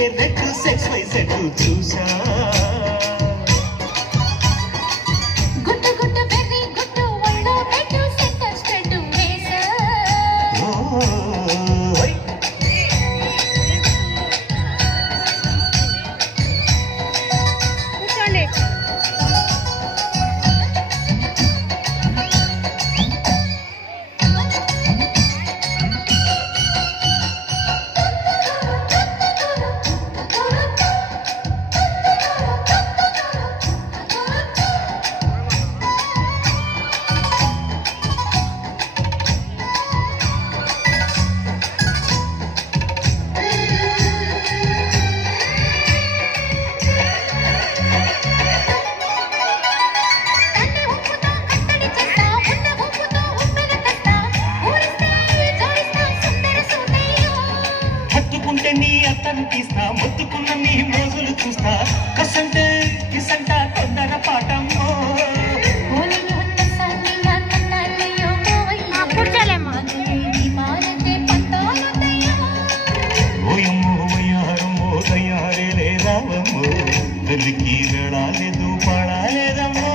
cigarette సెక్స్ వై సెట్ చూసా గుట్టు గుట్టు వెర్రి గుట్టు ఒళ్ళో పెట్టు సెంటర్ స్ట్రెట్ వేసా కూర్చోండి నీ అత్తను తీస్తా మొత్తుకున్న నీ మోజులు చూస్తా కసంటే కిసంట తొందర పాటమ్మో ఓయమ్మో వయ్యారమ్మో తయారే లేదావమ్మో తల్లికి వెళ్ళాలేదు పడాలేదమ్మో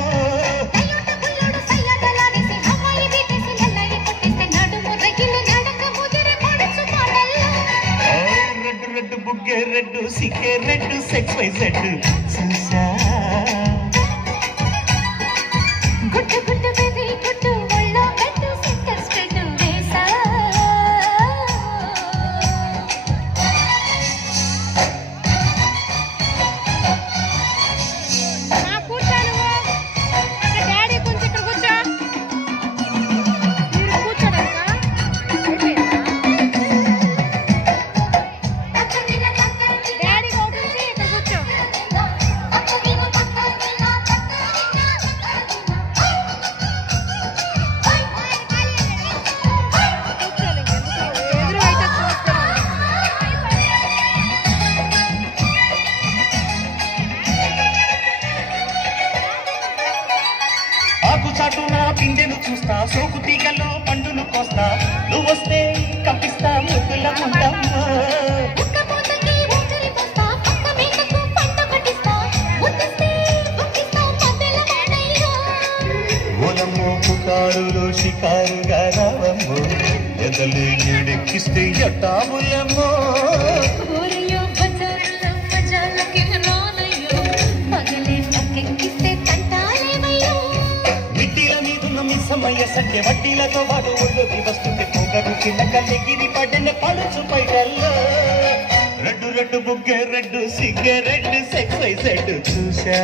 రెడ్డు సిగరెట్ సెక్స్ వై సెట్ చూసా గుట్టు గుట్టు బెర్రీ గుట్టు ఒళ్ళో పెట్టు సెంటర్ స్ట్రెట్ వేసా కూర్చోను డాడీ కొంచెం ఇక్కడ కూర్చో మీరు కూర్చోడక్క చాటున పిందెను చూస్తా సోకు తీగలో పండును కోస్తా నువ్వు వస్తే కంపిస్తా ముద్దుల ముందమ్మా ఓలమ్మో పుకారులో షికారుగా రావమ్మో ఎదలు ఎడెక్కిస్తే ఎట్టాములమ్మో సమయ సంఖ్య వడ్డీలతో వాడు ఒళ్ళోకి వస్తుంటే పొగరు చిన్నకల్లెగిరి పడిన పడుచు పైడల్లో రెడ్డు రెడ్డు బుగ్గ రెడ్డు సిగరెట్ సెక్స్ వై సెట్ చూసా